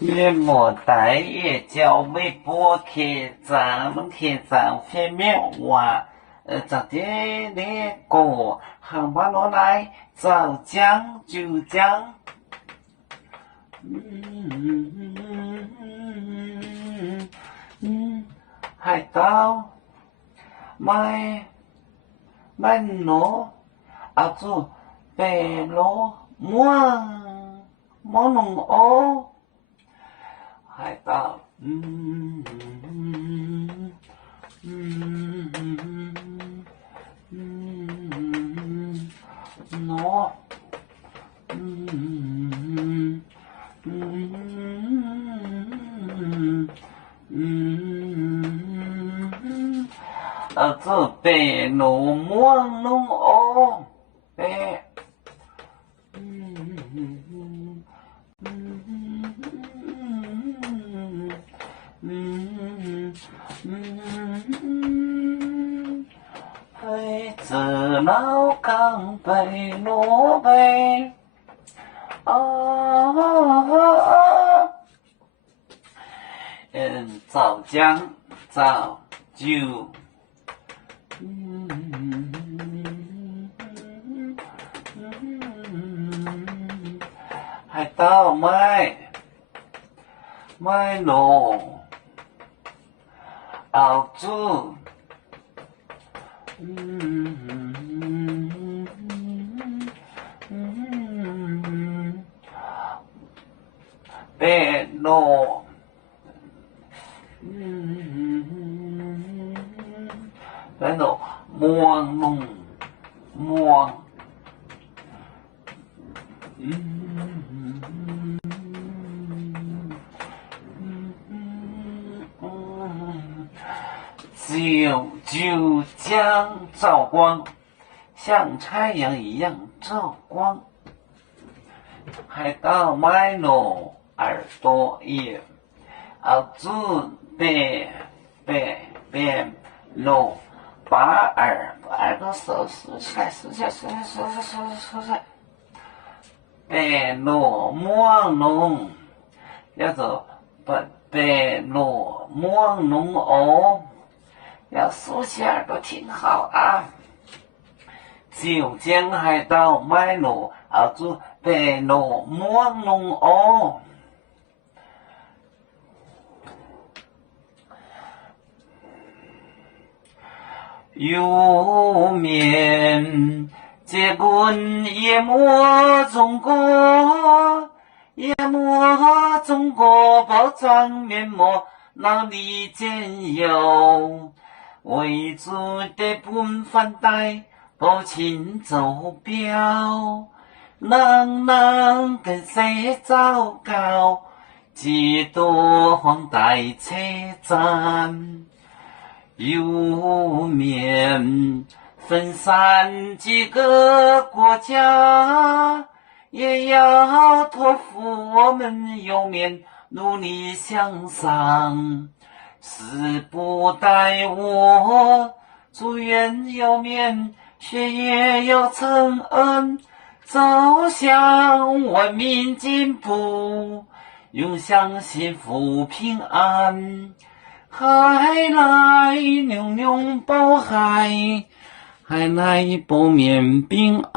月末待月叫微博客咱们客栈phía miệng hòa找爹那个航班落来早讲就讲海盗买罗阿祖贝罗莫弄哦海盗诺这贝罗莫弄哦贝黑子老港贝罗贝早讲早就海盗买罗熬煮贝罗贝罗莫弄莫就将照光像太阳一样照光海盗买罗耳朵也准备罗把耳朵收起来贝罗莫弄叫做贝罗莫弄哦要竖起耳朵听好啊就将海盗买罗准备罗莫弄哦有面结棍淹没中国包装面膜脑里间有为主的本反带保清走标能跟谁糟糕几多黄带车站有面分散几个国家也要托付我们有面努力向上誓不待我祝愿有面学业有成恩走向文明进步永享幸福平安海来牛牛保海海来保面平安